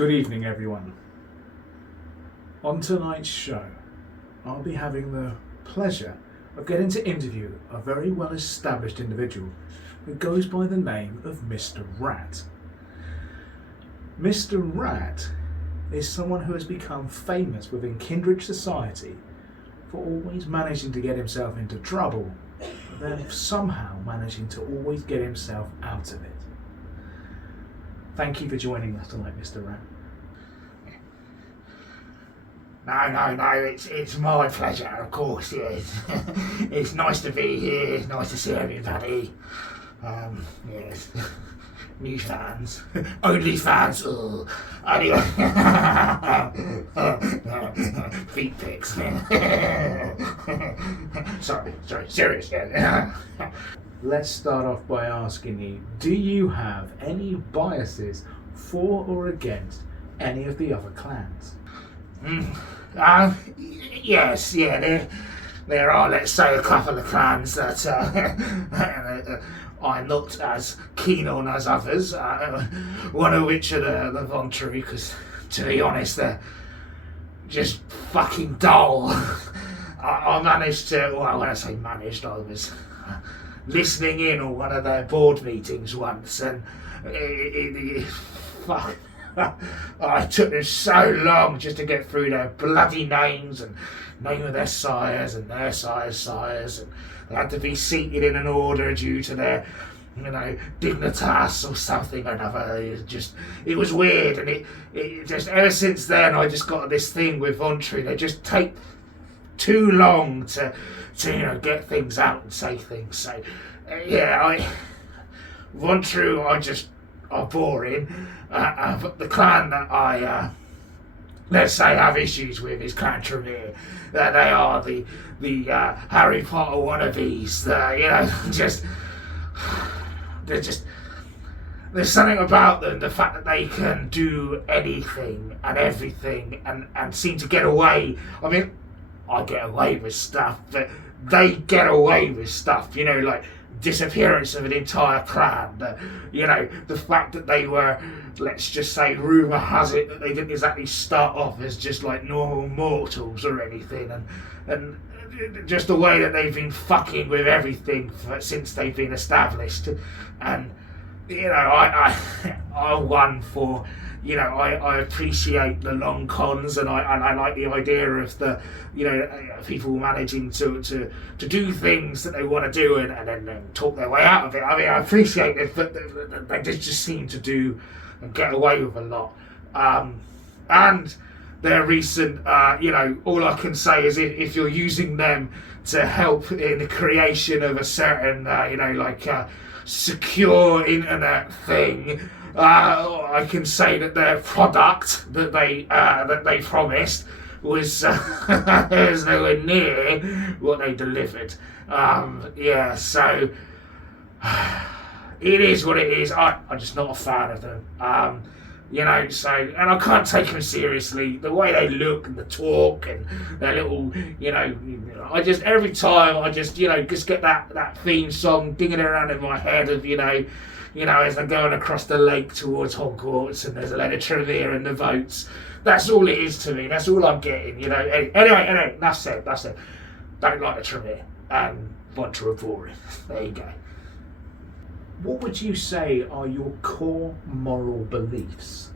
Good evening, everyone. On tonight's show, I'll be having the pleasure of getting to interview a very well-established individual who goes by the name of Mr. Rat. Mr. Rat is someone who has become famous within Kindred society for always managing to get himself into trouble, but then somehow managing to always get himself out of it. Thank you for joining us tonight, Mr. Rat. No, it's my pleasure, of course, yes. It's nice to be here, it's nice to see everybody. Yes. New fans. Only fans. Ugh. Anyway. Feet pics. sorry, serious. Yeah. Let's start off by asking you, do you have any biases for or against any of the other clans? Yes, yeah, there are, let's say, a couple of clans that I'm not as keen on as others. One of which are the voluntary, because to be honest, they're just fucking dull. I managed to, well, when I say managed, I was listening in on one of their board meetings once, and fuck. It took them so long just to get through their bloody names and name of their sires and their sires, and they had to be seated in an order due to their, dignitas or something or another. It was weird, and it just, ever since then, I just got this thing with voluntary. They just take too long to get things out and say things. So, voluntary, are boring. But the clan that I, let's say, have issues with is Clan Tremere. They are the Harry Potter wannabes. There's something about them, the fact that they can do anything and everything and seem to get away. I mean, I get away with stuff, but they get away with stuff, like disappearance of an entire clan, the fact that they were, let's just say, rumour has it that they didn't exactly start off as just like normal mortals or anything, and just the way that they've been fucking with everything since they've been established, and I won for. I appreciate the long cons, and I like the idea of the, people managing to do things that they want to do and then talk their way out of it. I mean, I appreciate it, but they just seem to do and get away with a lot. And their recent, all I can say is if you're using them to help in the creation of a certain, secure internet thing, I can say that their product that they promised was nowhere near what they delivered. So it is what it is. I'm just not a fan of them. So, and I can't take them seriously. The way they look and the talk and their little, every time I just get that theme song dinging around in my head of, as they're going across the lake towards Hogwarts and there's a lot of Tremere in the boats. That's all it is to me. That's all I'm getting, Anyway, that's it. Don't like the Tremere and want to boring. There you go. What would you say are your core moral beliefs?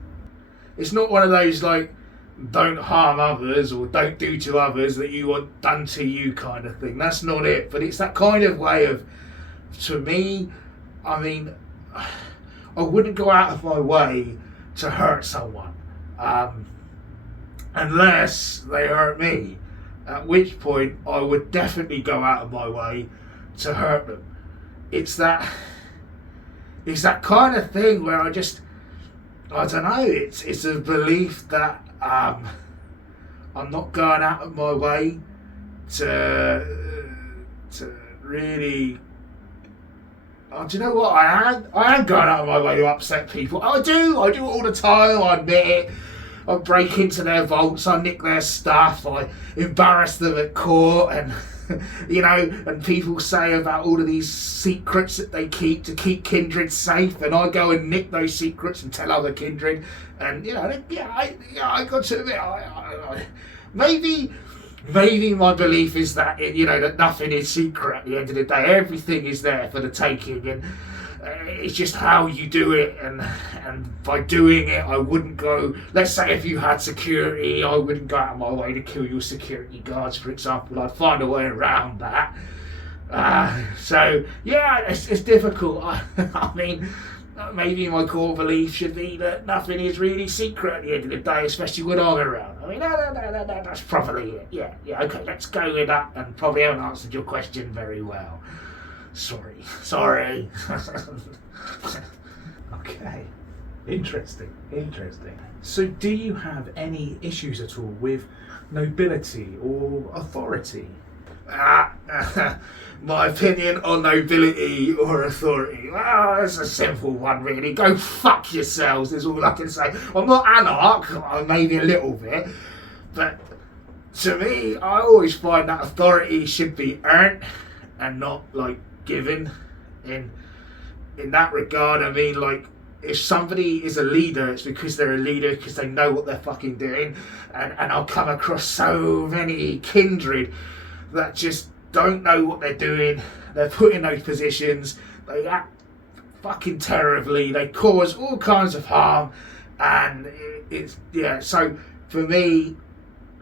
It's not one of those don't harm others or don't do to others that you want done to you kind of thing. That's not it. But it's that kind of way of, to me, I mean, I wouldn't go out of my way to hurt someone unless they hurt me, at which point I would definitely go out of my way to hurt them. It's that kind of thing where I don't know, it's a belief that I'm not going out of my way to really. Oh, do you know what? I am going out of my way to upset people. I do it all the time, I admit it. I break into their vaults, I nick their stuff, I embarrass them at court, and and people say about all of these secrets that they keep to keep Kindred safe, and I go and nick those secrets and tell other Kindred, and I got to admit, maybe my belief is that that nothing is secret at the end of the day. Everything is there for the taking, and it's just how you do it, and by doing it, I wouldn't go. Let's say if you had security, I wouldn't go out of my way to kill your security guards, for example. I'd find a way around that. So yeah, it's difficult. I mean, maybe my core belief should be that nothing is really secret at the end of the day, especially when I'm around. I mean, no, that's probably it. Yeah, okay, let's go with that, and probably haven't answered your question very well. Sorry. Okay. Interesting. So do you have any issues at all with nobility or authority? My opinion on nobility or authority? Well, it's a simple one, really. Go fuck yourselves is all I can say. I'm not anarch, maybe a little bit, but to me, I always find that authority should be earned and not, given. In that regard, I mean, if somebody is a leader, it's because they're a leader because they know what they're fucking doing, and I'll come across so many Kindred that just don't know what they're doing. They're put in those positions, they act fucking terribly, they cause all kinds of harm, and so for me,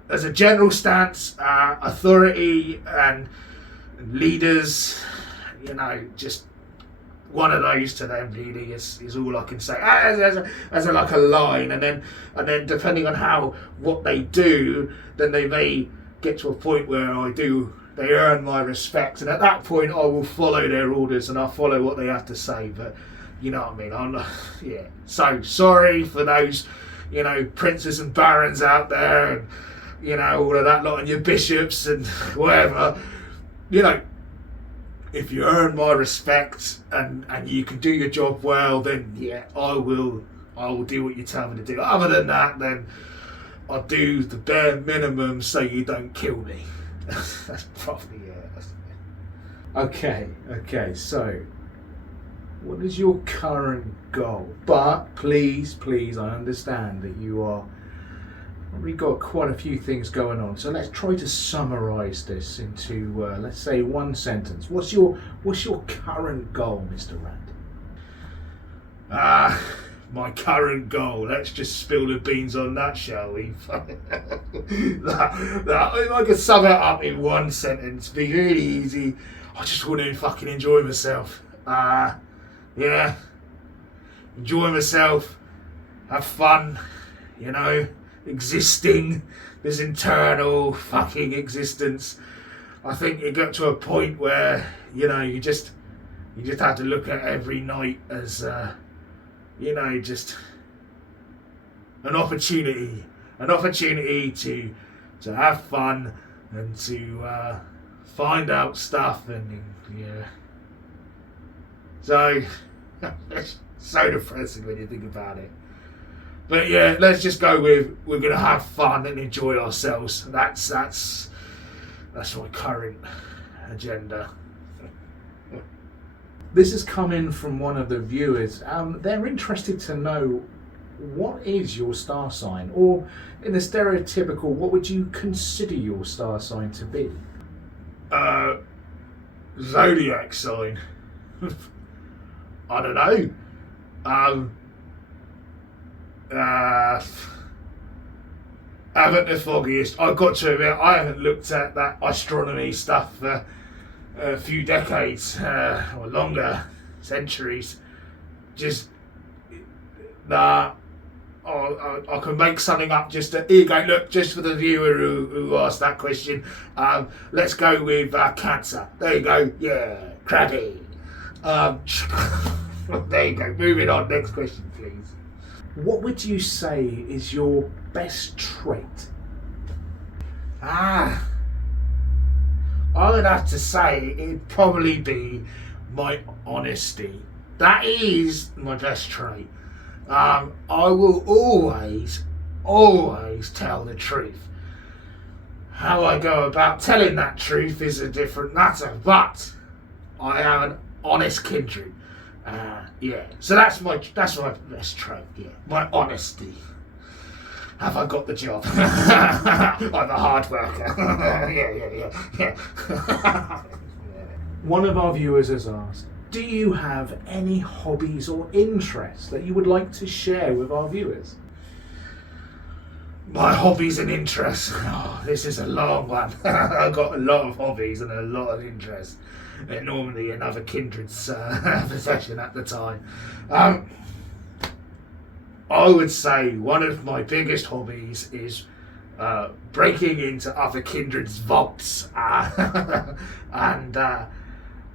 as a general stance, authority and leaders, just one of those to them really is all I can say as a line, and then depending on what they do, then they may get to a point where they earn my respect, and at that point I will follow their orders and I'll follow what they have to say. But you know what I mean, I'm not, so sorry for those princes and barons out there, and all of that lot, and your bishops and whatever. If you earn my respect and you can do your job well, then I will do what you tell me to do. Other than that, then I'll do the bare minimum so you don't kill me. That's probably it. Okay, so what is your current goal? But please, I understand that we've got quite a few things going on, so let's try to summarize this into let's say one sentence. What's your current goal, Mr. Rand? My current goal, let's just spill the beans on that, shall we? If I could sum it up in one sentence, it'd be really easy. I just want to fucking enjoy myself. Enjoy myself, have fun, existing, this internal fucking existence. I think you get to a point where, you just have to look at every night as just an opportunity to have fun and to find out stuff, and so it's so depressing when you think about it. But let's just go with we're gonna have fun and enjoy ourselves. That's my current agenda. This has come in from one of the viewers. They're interested to know, what is your star sign? Or in the stereotypical, what would you consider your star sign to be? Zodiac sign. I don't know. Haven't the foggiest. I've got to admit, I haven't looked at that astronomy stuff for a few decades, or longer, centuries. Just I can make something up. Here you go. Look, just for the viewer who asked that question. Let's go with Cancer. There you go. Yeah, crabby. There you go. Moving on. Next question, please. What would you say is your best trait? I would have to say it'd probably be my honesty. That is my best trait. I will always always tell the truth. How I go about telling that truth is a different matter, but I am an honest kindred. Yeah, so that's my best trait. Yeah, my honesty. Have I got the job? I'm a hard worker. Yeah. One of our viewers has asked, do you have any hobbies or interests that you would like to share with our viewers? My hobbies and interests. Oh, this is a long one. I've got a lot of hobbies and a lot of interests. And normally another kindred's possession at the time. I would say one of my biggest hobbies is breaking into other kindred's vaults and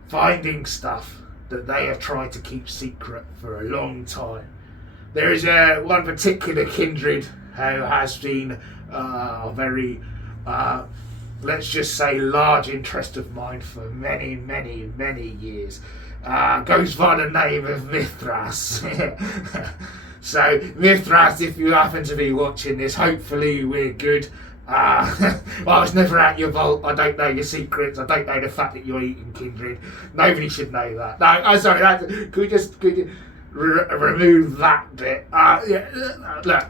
finding stuff that they have tried to keep secret for a long time. There is one particular kindred who has been a very, let's just say, large interest of mine for many, many, many years. Goes by the name of Mithras. So, Mithras, if you happen to be watching this, hopefully we're good. I was never at your vault. I don't know your secrets. I don't know the fact that you're eating Kindred. Nobody should know that. No, I'm sorry. Could we just remove that bit? Look,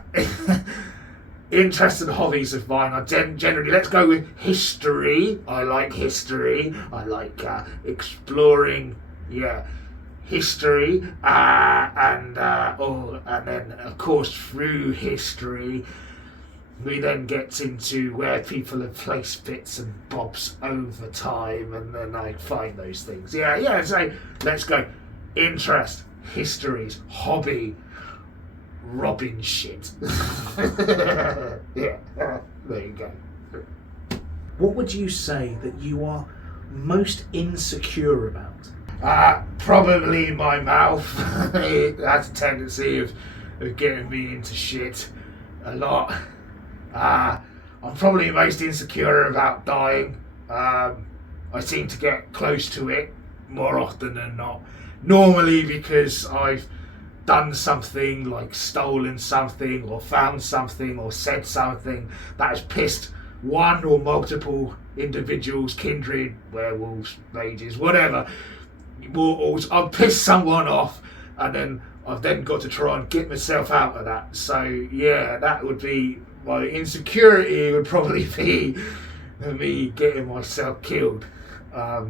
interests and hobbies of mine are generally, let's go with history. I like history. I like exploring, history, and then of course through history we then get into where people have placed bits and bobs over time, and then I find those things. So let's go. Interest, histories, hobby, robbing shit. There you go. What would you say that you are most insecure about? Probably my mouth. It has a tendency of getting me into shit a lot. I'm probably most insecure about dying. I seem to get close to it more often than not. Normally because I've done something, like stolen something or found something or said something that has pissed one or multiple individuals, kindred, werewolves, mages, whatever, mortals. I've pissed someone off, and then I've then got to try and get myself out of that. So that would be my insecurity. Would probably be me getting myself killed. That's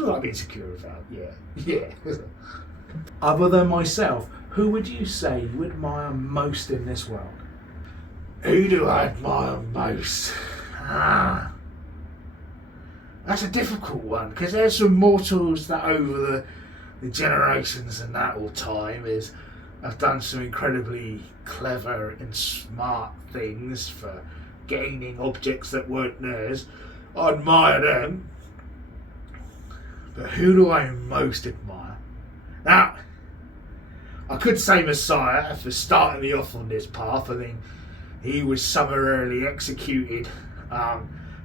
what I'm insecure about. Yeah. Other than myself, who would you say you admire most in this world? Who do I admire most? That's a difficult one, because there's some mortals that over the generations and that all time have done some incredibly clever and smart things for gaining objects that weren't theirs. I admire them. But who do I most admire? Now, I could say Messiah for starting me off on this path. I mean, he was summarily executed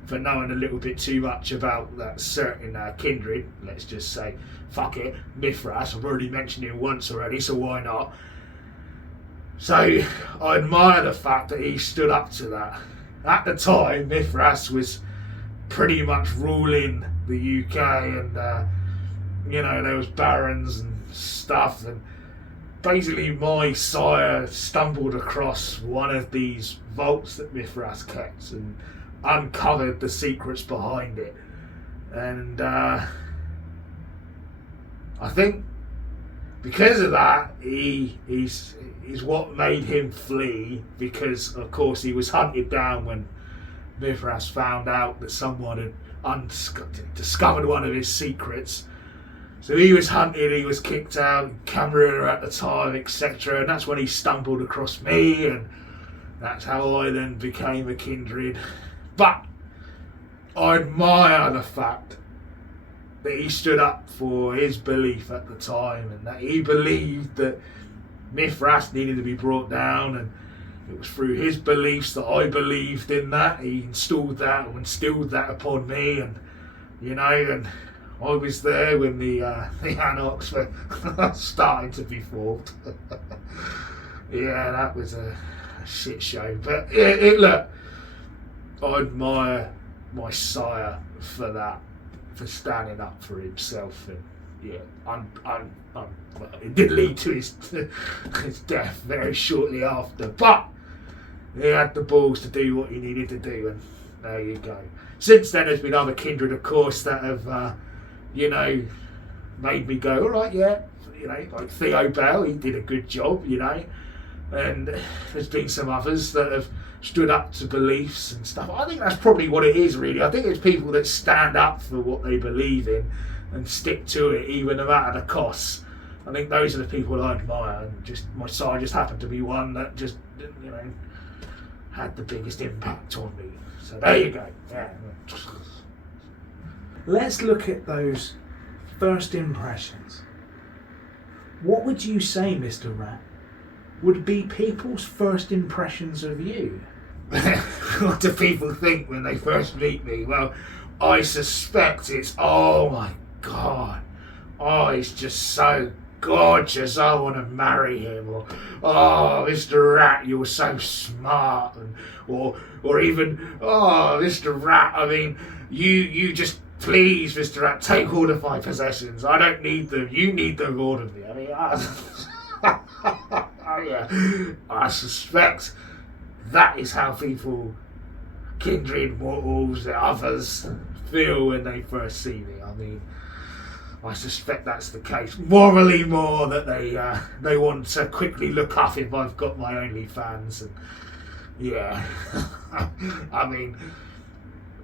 for knowing a little bit too much about that certain kindred. Let's just say, fuck it, Mithras. I've already mentioned him once already, so why not? So I admire the fact that he stood up to that. At the time, Mithras was pretty much ruling the UK, and there was barons and stuff, and basically my sire stumbled across one of these vaults that Mithras kept and uncovered the secrets behind it, and I think because of that he's what made him flee, because of course he was hunted down when Mithras found out that someone had discovered one of his secrets. So he was hunted, he was kicked out, camera at the time, etc. And that's when he stumbled across me, and that's how I then became a kindred. But I admire the fact that he stood up for his belief at the time, and that he believed that Mithras needed to be brought down, and it was through his beliefs that I believed in that. He instilled that upon me, and and I was there when the Anarchs were starting to be formed. Yeah, that was a shit show. But look, I admire my sire for that, for standing up for himself, and well, it did lead to his death very shortly after, but he had the balls to do what he needed to do, and there you go. Since then, there's been other Kindred, of course, that have, made me go, all right, yeah, like Theo Bell, he did a good job, and there's been some others that have stood up to beliefs and stuff. I think that's probably what it is, really. I think it's people that stand up for what they believe in and stick to it, even no matter the costs. I think those are the people I admire, and just my side just happened to be one that just, had the biggest impact on me. So there you go. Yeah. Let's look at those first impressions. What would you say, Mr. Rat, would be people's first impressions of you? What do people think when they first meet me? Well, I suspect it's, oh my God, oh, he's just so gorgeous, I want to marry him, or oh, Mr. Rat, you're so smart, and or even, oh, Mr. Rat, I mean, you just, please, Mr. Rat, take all of my possessions. I don't need them. You need them more than me. I mean, I suspect that is how people, kindred mortals, the others, feel when they first see me. I mean, I suspect that's the case. Morally more that they want to quickly look up if I've got my OnlyFans, and yeah. I mean,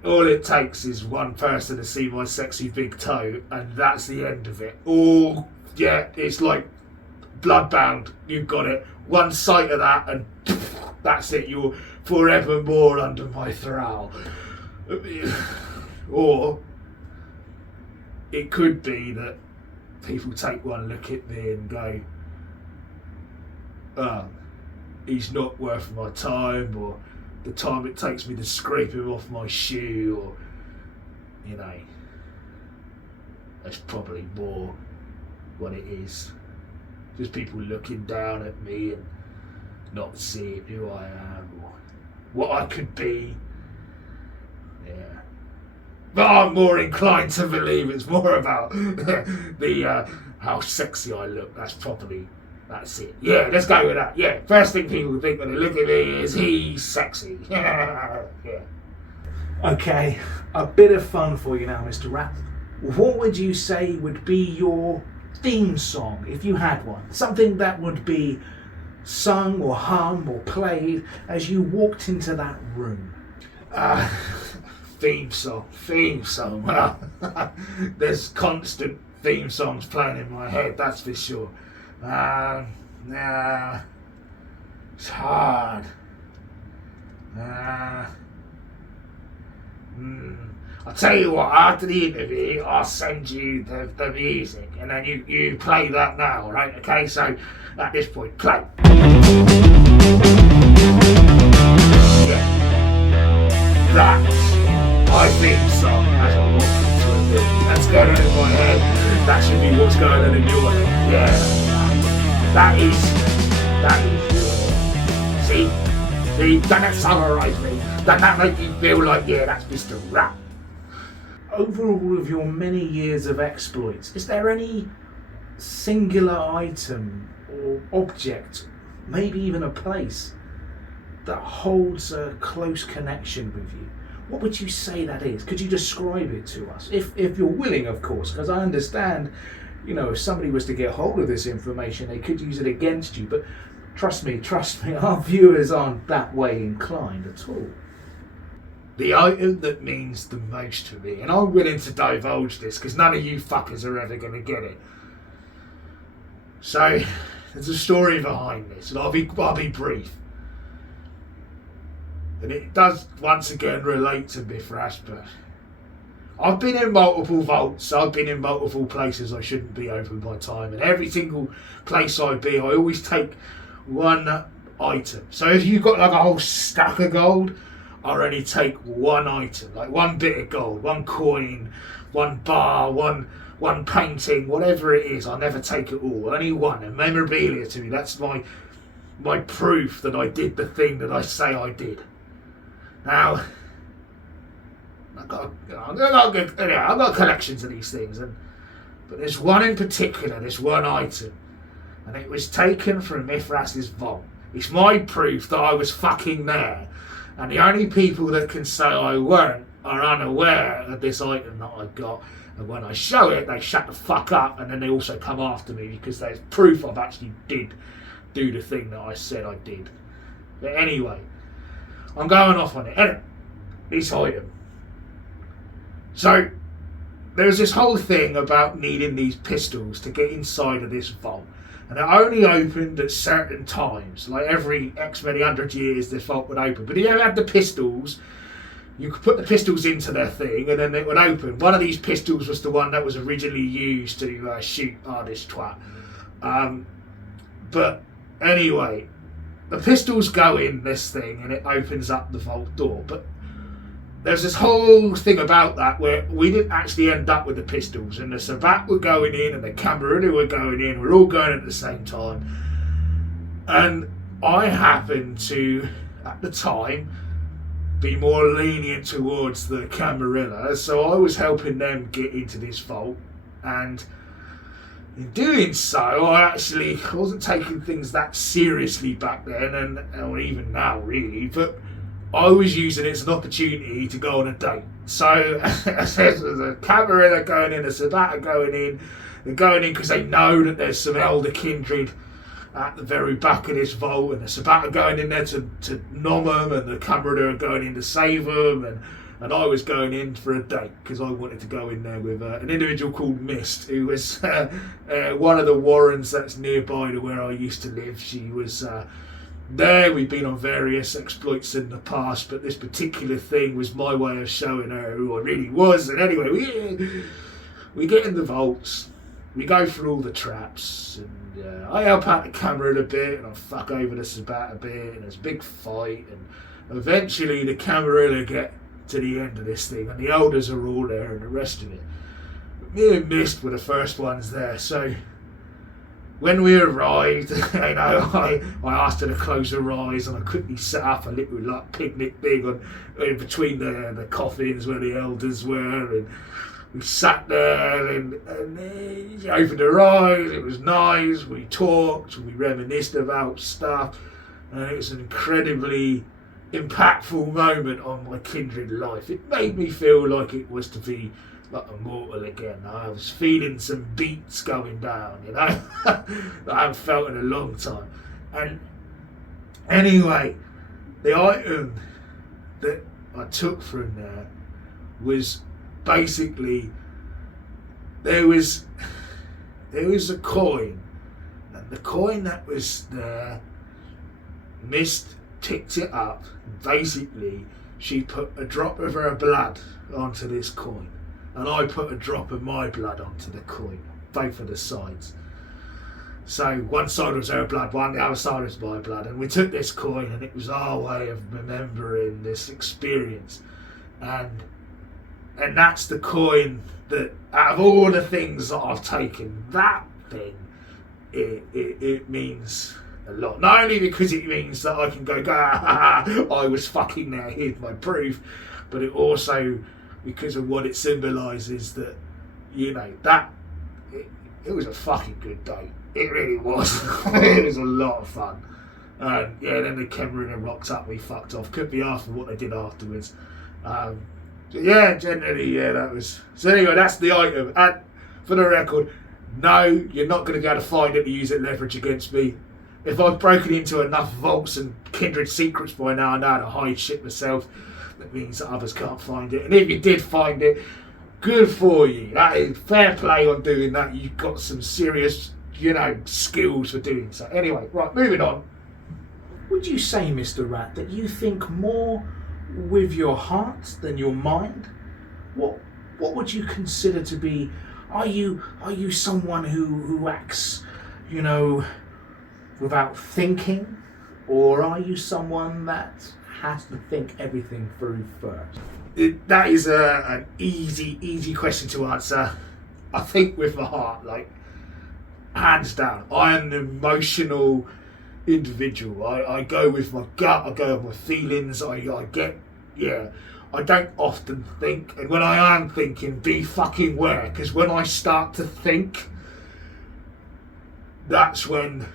all it takes is one person to see my sexy big toe, and that's the end of it. Oh, yeah, it's like Bloodbound. You've got it. One sight of that, and that's it. You're forevermore under my thrall. Or it could be that people take one look at me and go, he's not worth my time, or the time it takes me to scrape him off my shoe, or, that's probably more what it is. Just people looking down at me and not seeing who I am or what I could be. Yeah. But I'm more inclined to believe it's more about the how sexy I look. That's it. Yeah, let's go with that. Yeah, first thing people think when they look at me is he's sexy. Yeah. Okay, a bit of fun for you now, Mr. Rat. What would you say would be your theme song, if you had one? Something that would be sung or hummed or played as you walked into that room. Theme song. Well, there's constant theme songs playing in my head, that's for sure. It's hard. I'll tell you what, after the interview, I'll send you the music, and then you play that now, right? Okay, so at this point, play. Yeah. That's my theme song as I walk into a building. That's going on in my head. That should be what's going on in your head. Yeah. That is your... See, doesn't that summarise me? Doesn't that make you feel like, yeah, that's Mr. Rat? Over all of your many years of exploits, is there any singular item or object, maybe even a place, that holds a close connection with you? What would you say that is? Could you describe it to us? If you're willing, of course, because I understand, if somebody was to get hold of this information, they could use it against you. But trust me, our viewers aren't that way inclined at all. The item that means the most to me, and I'm willing to divulge this because none of you fuckers are ever going to get it. So, there's a story behind this, and I'll be brief. And it does once again relate to Mithras, but I've been in multiple vaults, I've been in multiple places I shouldn't be over my time, and every single place I be, I always take one item. So if you've got like a whole stack of gold, I'll only take one item, like one bit of gold, one coin, one bar, one painting, whatever it is. I'll never take it all, only one. And memorabilia to me, that's my my proof that I did the thing that I say I did. Now, I've got collections of these things, but there's one in particular, this one item, and it was taken from Mithras's vault. It's my proof that I was fucking there, and the only people that can say I weren't are unaware of this item that I got. And when I show it, they shut the fuck up, and then they also come after me because there's proof I've actually did do the thing that I said I did. But anyway, I'm going off on it. Anyway, this item. So, there's this whole thing about needing these pistols to get inside of this vault. And it only opened at certain times. Like every X many hundred years, this vault would open. But if you had the pistols, you could put the pistols into their thing and then it would open. One of these pistols was the one that was originally used to shoot this twat. But anyway, the pistols go in this thing and it opens up the vault door. But there's this whole thing about that where we didn't actually end up with the pistols, and the Sabbat were going in and the Camarilla were going in. We're all going at the same time. And I happened to, at the time, be more lenient towards the Camarilla, so I was helping them get into this vault, and in doing so, I wasn't taking things that seriously back then, and even now really, but I was using it as an opportunity to go on a date. So there's a Camarilla going in, a Sabbat going in. They're going in because they know that there's some elder kindred at the very back of this vault, and the Sabbat are going in there to nom them, and the Camarilla are going in to save them, and I was going in for a date because I wanted to go in there with an individual called Mist, who was one of the warrens that's nearby to where I used to live. She was there. We'd been on various exploits in the past, but this particular thing was my way of showing her who I really was. And anyway, we get in the vaults, we go through all the traps, and I help out the camera a bit, and I fuck over the Sabbat a bit, and there's a big fight, and eventually the Camarilla get to the end of this thing, and the elders are all there and the rest of it. But me and Mist were the first ones there, so when we arrived, I asked her to close her eyes, and I quickly set up a little picnic thing in between the coffins where the elders were, and we sat there, and she opened her eyes. It was nice. We talked, we reminisced about stuff, and it was an incredibly impactful moment on my Kindred life. It made me feel like it was to be like immortal again. I was feeling some beats going down, that I haven't felt in a long time. And anyway, the item that I took from there was basically there was a coin, and the coin that was there, Mist picked it up, and basically she put a drop of her blood onto this coin, and I put a drop of my blood onto the coin, both of the sides. So one side was her blood, the other side was my blood, and we took this coin, and it was our way of remembering this experience. And that's the coin that, out of all the things that I've taken, that thing, it means a lot. Not only because it means that I can go, I was fucking there, here's my proof, but it also because of what it symbolises, that, that it was a fucking good day. It really was. It was a lot of fun. And then the camera rocked up, we fucked off. Could be after what they did afterwards. Generally, that was. So anyway, that's the item. And for the record, no, you're not going to be able to find it to use it leverage against me. If I've broken into enough vaults and Kindred secrets by now, I know how to hide shit myself. That means that others can't find it. And if you did find it, good for you. That is fair play on doing that. You've got some serious, skills for doing so. Anyway, right, moving on. Would you say, Mr. Rat, that you think more with your heart than your mind? What would you consider to be? Are you someone who acts, without thinking, or are you someone that has to think everything through first? That is an easy question to answer. I think with my heart, hands down. I am an emotional individual. I go with my gut, I go with my feelings, I don't often think, and when I am thinking, be fucking aware, because when I start to think, that's when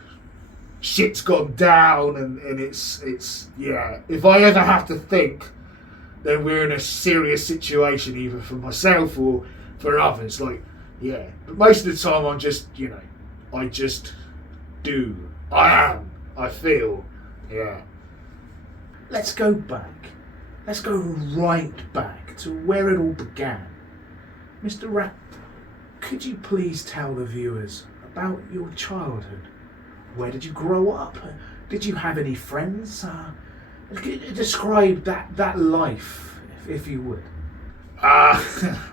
shit's gone down, and it's if I ever have to think, then we're in a serious situation, either for myself or for others. But most of the time I'm just, I just do. I feel. Let's go back. Let's go right back to where it all began. Mr. Rat, could you please tell the viewers about your childhood? Where did you grow up? Did you have any friends? Describe that life, if you would.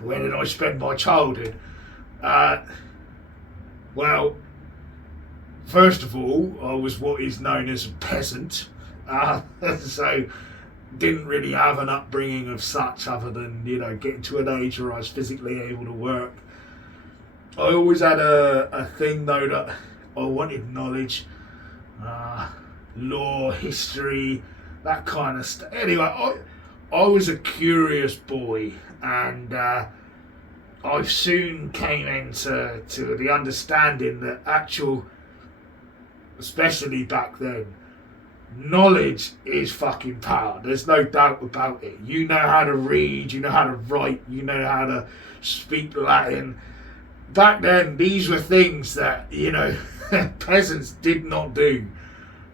Where did I spend my childhood? Well, first of all, I was what is known as a peasant, so didn't really have an upbringing of such, other than, getting to an age where I was physically able to work. I always had a thing, though, that I wanted knowledge, law, history, that kind of stuff. Anyway, I was a curious boy, and I soon came into the understanding that especially back then, knowledge is fucking power. There's no doubt about it. You know how to read, you know how to write, you know how to speak Latin. Back then, these were things that, peasants did not do.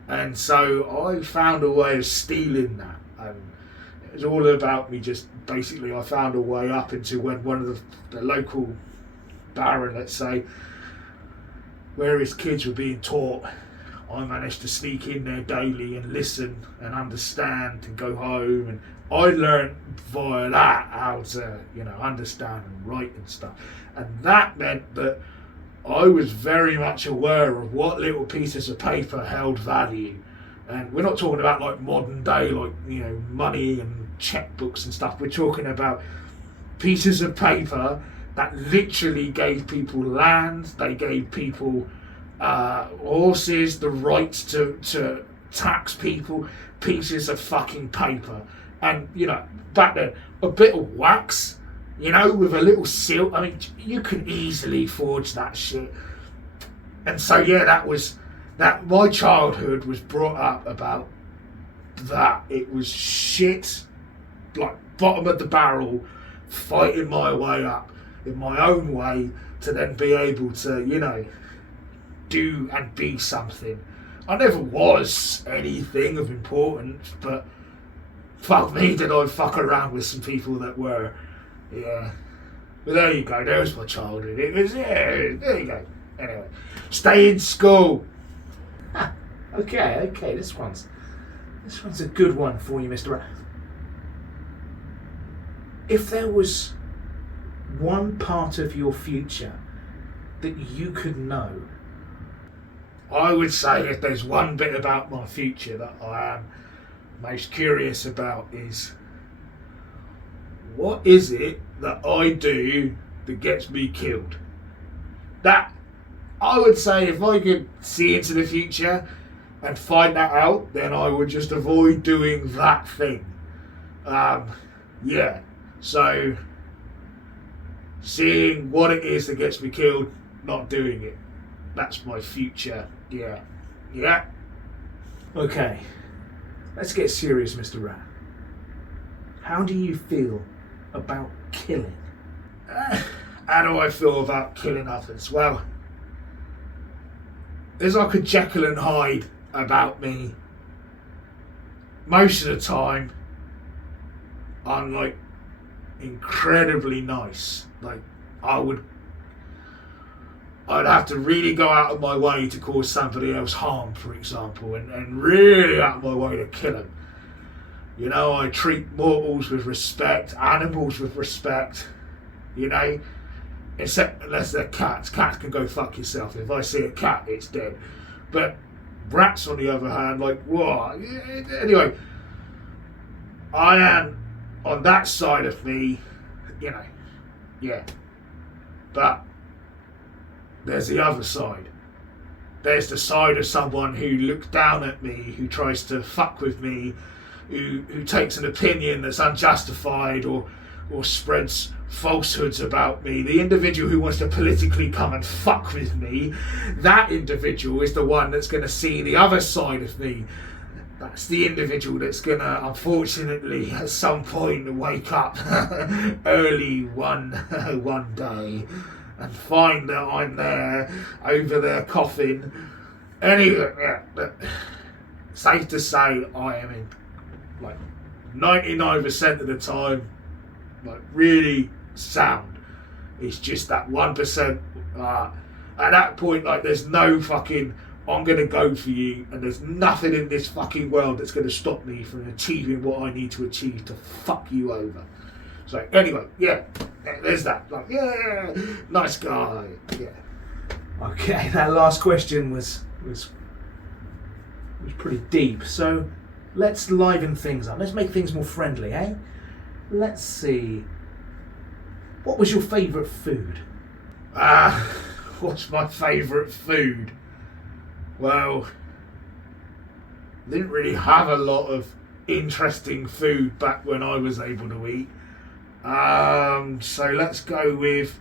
And so I found a way of stealing that. And it was all about me I found a way up into when one of the local baron, let's say, where his kids were being taught, I managed to sneak in there daily and listen and understand and go home. And I learned via that how to, understand and write and stuff. And that meant that I was very much aware of what little pieces of paper held value. And we're not talking about like modern day, money and checkbooks and stuff. We're talking about pieces of paper that literally gave people land. They gave people horses, the rights to tax people, pieces of fucking paper. And, back then, a bit of wax, with a little seal. I mean, you could easily forge that shit. And so, that my childhood was brought up about that. It was shit, like bottom of the barrel, fighting my way up in my own way to then be able to, do and be something. I never was anything of importance, but fuck me, did I fuck around with some people that were. But there you go, there's my childhood. It was, there you go. Anyway, stay in school. Okay, this one's a good one for you, Mr. Rat. If there was one part of your future that you could know, I would say if there's one bit about my future that I am most curious about is, what is it that I do that gets me killed? That, I would say, if I could see into the future and find that out, then I would just avoid doing that thing. So seeing what it is that gets me killed, not doing it. That's my future. Yeah. Okay, let's get serious, Mr. Rat. How do you feel about killing? How do I feel about killing others? Well, there's like a Jekyll and Hyde about me. Most of the time, I'm like incredibly nice. Like I'd have to really go out of my way to cause somebody else harm, for example, and really out of my way to kill them. I treat mortals with respect, animals with respect, except unless they're cats. Cats can go fuck yourself. If I see a cat, it's dead. But rats, on the other hand, like, what? Anyway, I am on that side of me, But there's the other side. there's the side of someone who looks down at me, who tries to fuck with me, who takes an opinion that's unjustified or spreads falsehoods about me. The individual who wants to politically come and fuck with me, that individual is the one that's going to see the other side of me. That's the individual that's going to, unfortunately, at some point wake up early one day and find that I'm there over their coffin. Anyway, yeah, safe to say I am in, like, 99% of the time, like, really sound. It's just that 1%. At that point, like, there's no fucking, I'm going to go for you, and there's nothing in this fucking world that's going to stop me from achieving what I need to achieve to fuck you over. So, anyway, yeah, there's that. Like, yeah, nice guy. Yeah. Okay, that last question was pretty deep. So, let's liven things up. Let's make things more friendly, eh? Let's see. What was your favourite food? What's my favourite food? Well, I didn't really have a lot of interesting food back when I was able to eat. So let's go with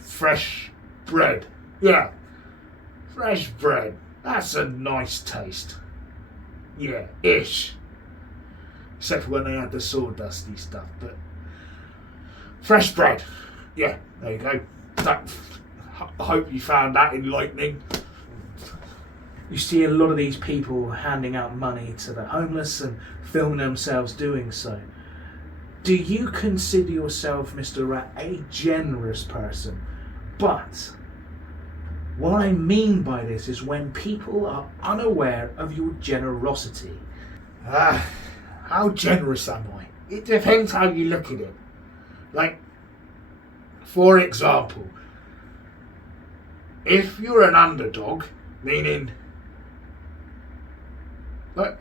fresh bread. Yeah, fresh bread. That's a nice taste. Yeah, ish. Except when they had the sawdusty stuff, but fresh bread. Yeah, there you go. I hope you found that enlightening. You see a lot of these people handing out money to the homeless and filming themselves doing so. Do you consider yourself, Mr. Rat, a generous person? But what I mean by this is when people are unaware of your generosity. How generous am I? It depends how you look at it. Like, for example, if you're an underdog, meaning, like,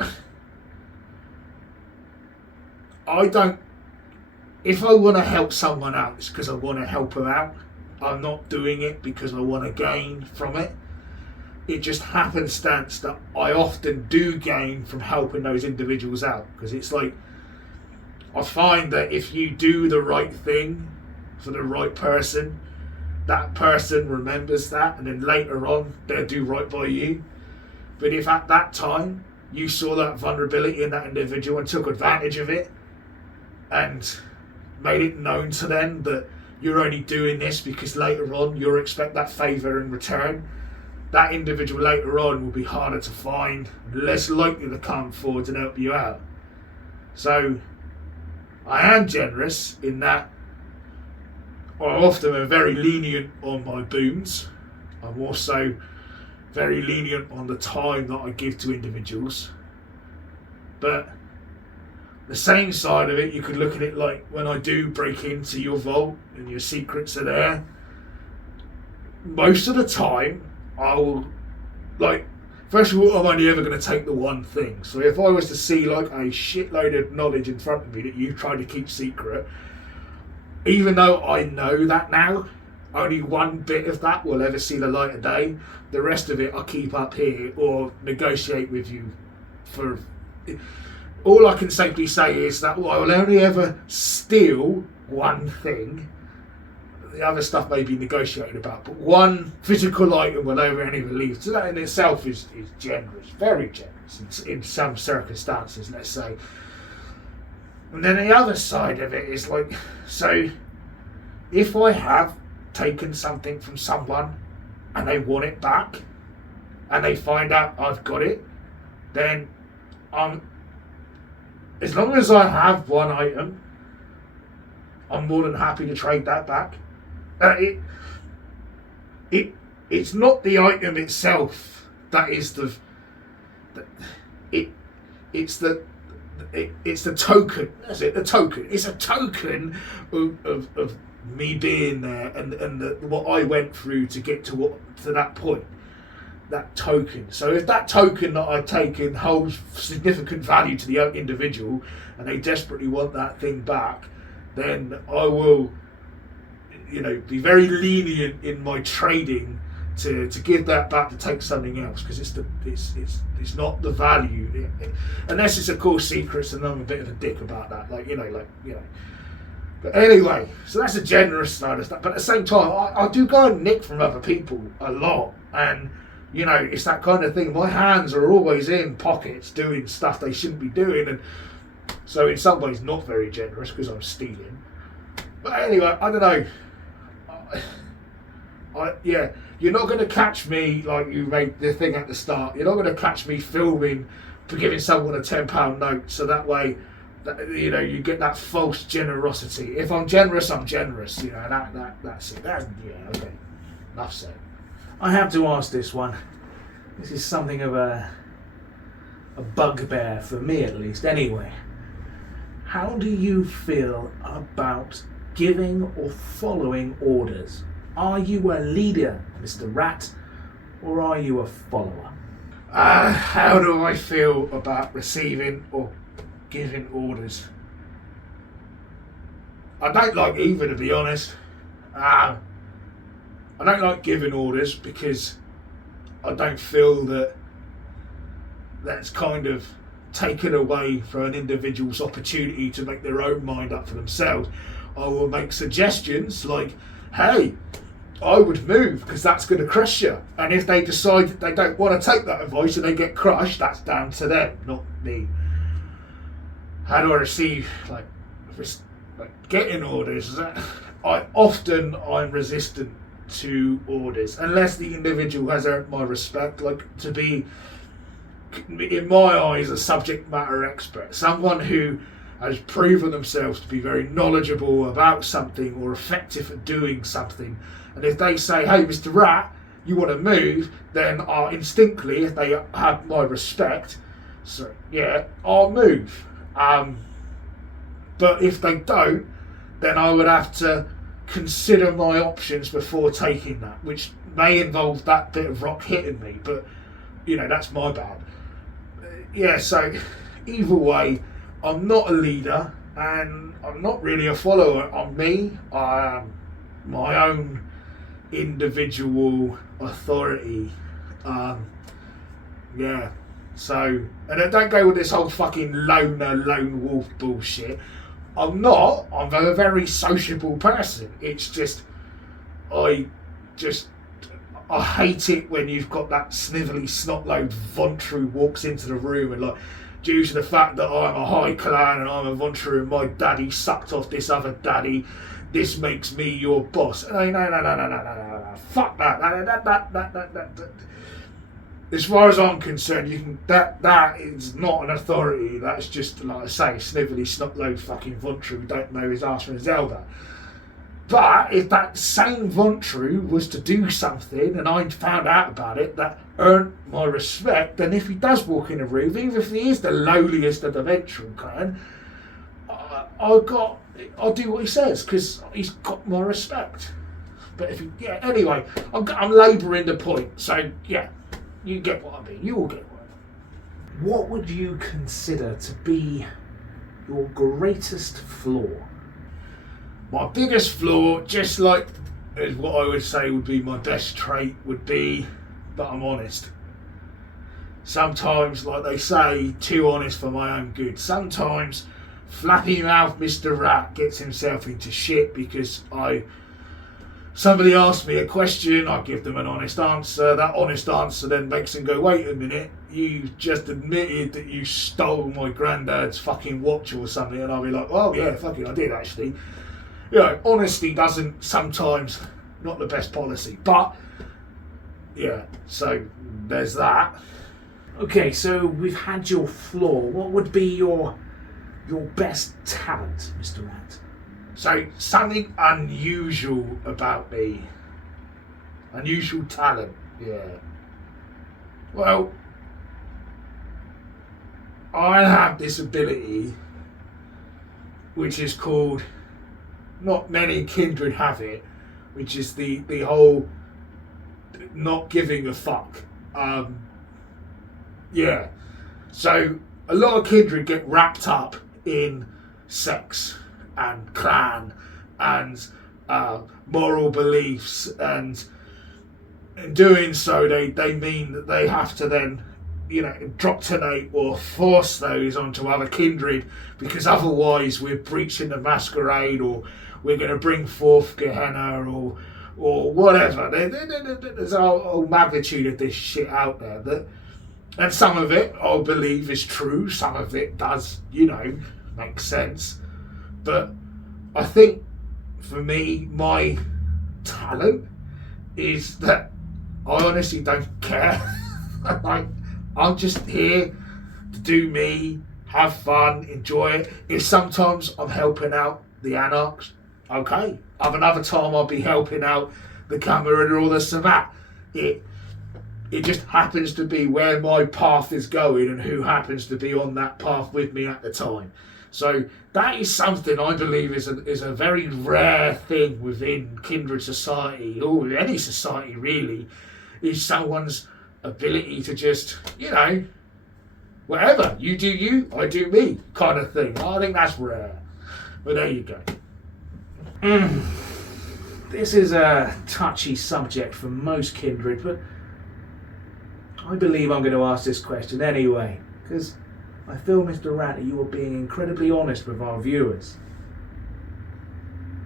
if I want to help someone out, it's because I want to help them out. I'm not doing it because I want to gain from it. It just happenstance that I often do gain from helping those individuals out, because it's like, I find that if you do the right thing for the right person, that person remembers that, and then later on they'll do right by you. But if at that time you saw that vulnerability in that individual and took advantage of it and made it known to them that you're only doing this because later on you'll expect that favour in return, that individual later on will be harder to find, less likely to come forward and help you out. So I am generous in that I often am very lenient on my boons. I'm also very lenient on the time that I give to individuals. But the same side of it, you could look at it like when I do break into your vault and your secrets are there, most of the time I will, like, first of all, I'm only ever going to take the one thing. So if I was to see like a shitload of knowledge in front of me that you tried to keep secret, even though I know that now, only one bit of that will ever see the light of day. The rest of it I keep up here or negotiate with you for. All I can safely say is that I will only ever steal one thing. The other stuff may be negotiated about, but one physical item will never ever leave. So that in itself is generous, very generous in some circumstances, let's say. And then the other side of it is like, so if I have taken something from someone and they want it back and they find out I've got it, then as long as I have one item, I'm more than happy to trade that back. It's not the item itself that is it's the token. That's it. The token. It's a token of me being there and what I went through to get to that point. That token. So if that token that I've taken holds significant value to the individual and they desperately want that thing back, then I will be very lenient in my trading to give that back to take something else, because it's not the value, unless it's of course secrets, and I'm a bit of a dick about that, But anyway, so that's a generous side of stuff. But at the same time, I do go and nick from other people a lot, and it's that kind of thing. My hands are always in pockets doing stuff they shouldn't be doing, and so in some ways not very generous because I'm stealing. But anyway, I don't know. You're not going to catch me like you made the thing at the start. You're not going to catch me filming for giving someone a £10 note, so that way, you get that false generosity. If I'm generous, I'm generous. That's it. Okay. Enough said. I have to ask this one. This is something of a bugbear for me, at least. Anyway, how do you feel about giving or following orders? Are you a leader, Mr. Rat, or are you a follower? How do I feel about receiving or giving orders? I don't like either, to be honest. I don't like giving orders because I don't feel that's kind of taken away from an individual's opportunity to make their own mind up for themselves. I will make suggestions like, hey, I would move because that's going to crush you. And if they decide that they don't want to take that advice and they get crushed, that's down to them, not me. How do I receive, getting orders? I'm resistant to orders unless the individual has earned my respect, to be, in my eyes, a subject matter expert, someone who has proven themselves to be very knowledgeable about something or effective at doing something. And if they say, hey, Mr. Rat, you want to move, then instinctively, if they have my respect, I'll move. But if they don't, then I would have to consider my options before taking that, which may involve that bit of rock hitting me, but that's my bad. So either way, I'm not a leader and I'm not really a follower. I'm me. I am my own individual authority. So, and I don't go with this whole fucking lone wolf bullshit. I'm not. I'm a very sociable person. It's just, I hate it when you've got that snivelly snot-load Vontru walks into the room and due to the fact that I'm a high clan and I'm a Vontru and my daddy sucked off this other daddy, this makes me your boss. No. Fuck that. As far as I'm concerned, that is not an authority. That's just, like I say, snivelly snot-load fucking Vontru who don't know his arse from his elbow. But if that same Vontru was to do something and I found out about it that earned my respect, then if he does walk in a room, even if he is the lowliest of the Ventral clan, I'll do what he says because he's got my respect. But if anyway, I'm labouring the point. So you get what I mean. You all get what I mean. What would you consider to be your greatest flaw? My biggest flaw, just like as what I would say would be my best trait, would be that I'm honest. Sometimes, like they say, too honest for my own good. Sometimes flappy mouth Mr. Rat gets himself into shit because somebody asks me a question, I give them an honest answer. That honest answer then makes them go, wait a minute, you just admitted that you stole my granddad's fucking watch or something, and I'll be like, oh yeah, fucking I did actually. Honesty doesn't sometimes, not the best policy, but so there's that. Okay, so we've had your flaw. What would be your best talent, Mr. Rat? So something unusual about me. Unusual talent, Well, I have this ability which is called, not many kindred have it, which is the whole not giving a fuck. So a lot of kindred get wrapped up in sex and clan and moral beliefs, and in doing so they mean that they have to then, you know, indoctrinate or force those onto other kindred, because otherwise we're breaching the Masquerade, or we're going to bring forth Gehenna, or whatever. There's a whole magnitude of this shit out there, that, and some of it I believe is true, some of it does, you know, make sense. But I think for me, my talent is that I honestly don't care. Like, I'm just here to do me, have fun, enjoy it. If sometimes I'm helping out the Anarchs, okay. Of another time I'll be helping out the Cameron or the Savat. It just happens to be where my path is going and who happens to be on that path with me at the time. So that is something I believe is a very rare thing within Kindred society, or any society really, is someone's ability to just, you know, whatever, you do you, I do me, kind of thing. I think that's rare. But there you go. This is a touchy subject for most Kindred, but I believe I'm going to ask this question anyway, because I feel, Mr. Rat, you are being incredibly honest with our viewers.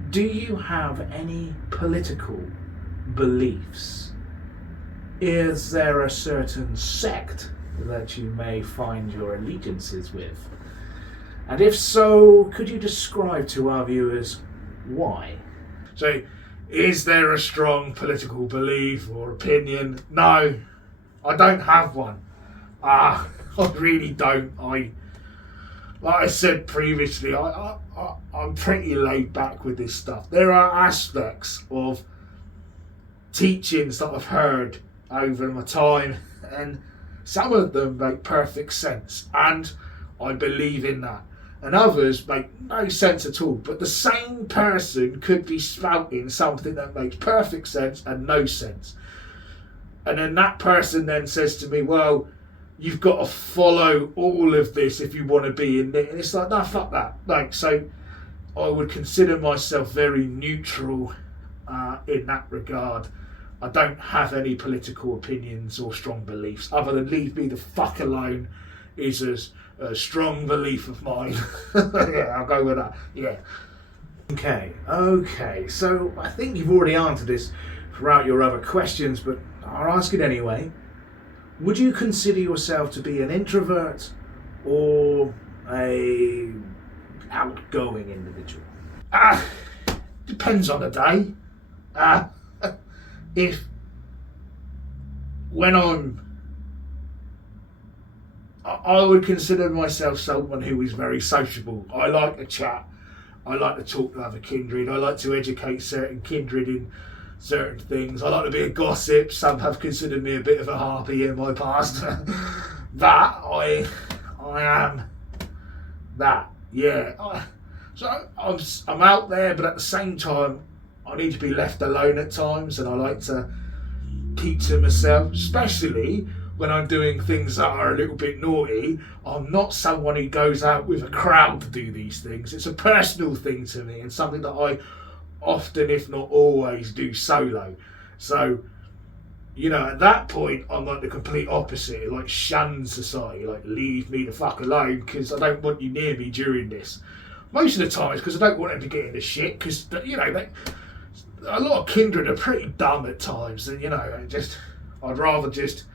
Do you have any political beliefs? Is there a certain sect that you may find your allegiances with? And if so, could you describe to our viewers why? So, is there a strong political belief or opinion? No, I don't have one. I really don't. Like I said previously, I'm pretty laid back with this stuff. There are aspects of teachings that I've heard over my time, and some of them make perfect sense, and I believe in that. And others make no sense at all. But the same person could be spouting something that makes perfect sense and no sense. And then that person then says to me, well, you've got to follow all of this if you want to be in it. And it's like, no, fuck that. Like, so I would consider myself very neutral in that regard. I don't have any political opinions or strong beliefs, other than leave me the fuck alone is a strong belief of mine. Yeah, I'll go with that. Yeah. Okay. So I think you've already answered this throughout your other questions, but I'll ask it anyway. Would you consider yourself to be an introvert or a outgoing individual? Depends on the day. If when I would consider myself someone who is very sociable. I like to chat. I like to talk to other kindred. I like to educate certain kindred in certain things. I like to be a gossip. Some have considered me a bit of a harpy in my past. That I am that. Yeah. So I'm out there, but at the same time, I need to be left alone at times, and I like to keep to myself, especially when I'm doing things that are a little bit naughty. I'm not someone who goes out with a crowd to do these things. It's a personal thing to me, and something that I often, if not always, do solo. So, you know, at that point, I'm like the complete opposite, like shun society, like leave me the fuck alone, because I don't want you near me during this. Most of the time it's because I don't want them to get into shit, because, you know, a lot of kindred are pretty dumb at times, and, you know, I'd rather just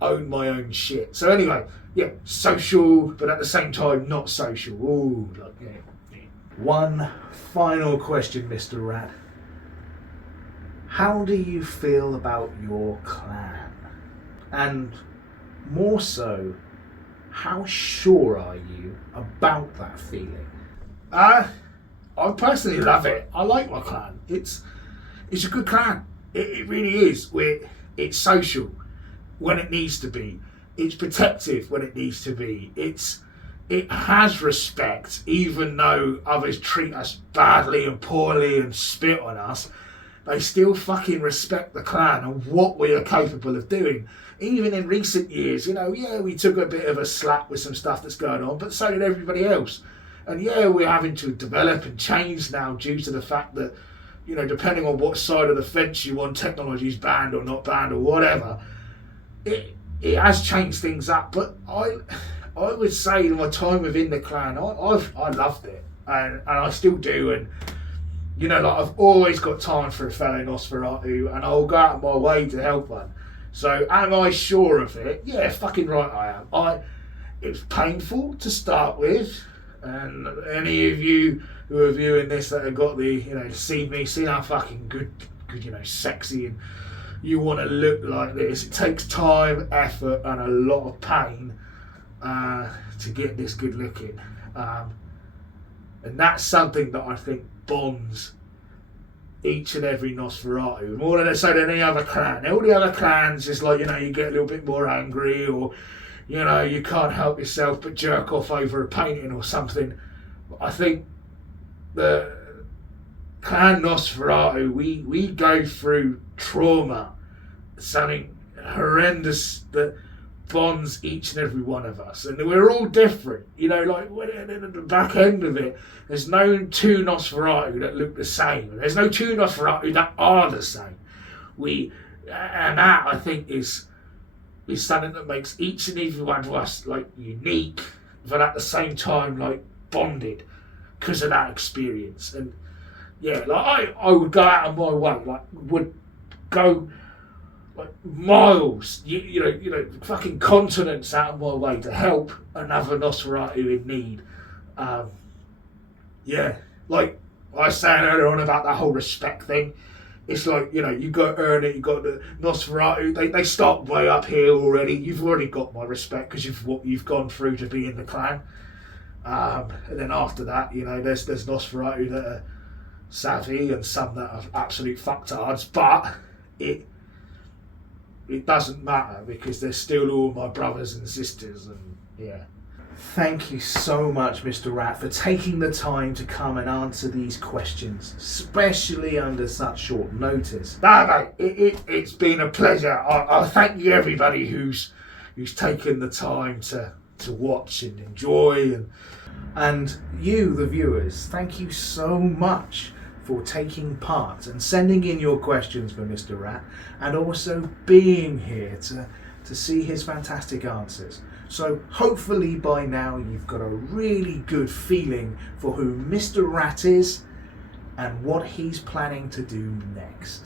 own my own shit. So anyway, yeah, social, but at the same time not social. Ooh, like, yeah. One final question, Mr. Rat. How do you feel about your clan? And more so, how sure are you about that feeling? I personally love it. I like my clan. It's a good clan. It really is. It's social when it needs to be. It's protective when it needs to be. It has respect, even though others treat us badly and poorly and spit on us. They still fucking respect the clan and what we are capable of doing. Even in recent years, you know, yeah, we took a bit of a slap with some stuff that's going on, but so did everybody else. And yeah, we're having to develop and change now due to the fact that, you know, depending on what side of the fence you on, technology's banned or not banned or whatever, it has changed things up. But I would say my time within the clan, I loved it, and I still do. And you know, like, I've always got time for a fellow Nosferatu, and I'll go out of my way to help one. So am I sure of it? Yeah, fucking right I am. It was painful to start with, and any of you who are viewing this that have got the, you know, see how fucking good, you know, sexy, and you want to look like this. It takes time, effort, and a lot of pain to get this good looking, and that's something that I think bonds each and every Nosferatu more than so than any other clan. All the other clans is like, you know, you get a little bit more angry, or you know, you can't help yourself but jerk off over a painting or something. But I think the clan Nosferatu, we go through trauma, something horrendous that bonds each and every one of us, and we're all different. You know, like at the back end of it, there's no two Nosferatu that look the same. There's no two Nosferatu that are the same. And that I think is something that makes each and every one of us like unique, but at the same time like bonded because of that experience. And yeah, like I would go out of my way, like would go like miles, you know, fucking continents out of my way to help another Nosferatu in need. Yeah, like I was saying earlier on about that whole respect thing. It's like, you know, you got to earn it. You got the Nosferatu. They start way up here already. You've already got my respect because you've gone through to be in the clan. And then after that, you know, there's Nosferatu that are savvy and some that are absolute fucktards. But it doesn't matter because they're still all my brothers and sisters. And yeah. Thank you so much, Mr. Rat, for taking the time to come and answer these questions, especially under such short notice. No, mate, it's been a pleasure. I thank you, everybody who's taken the time to watch and enjoy. And you, the viewers, thank you so much for taking part and sending in your questions for Mr. Rat, and also being here to see his fantastic answers. So hopefully by now you've got a really good feeling for who Mr. Rat is and what he's planning to do next.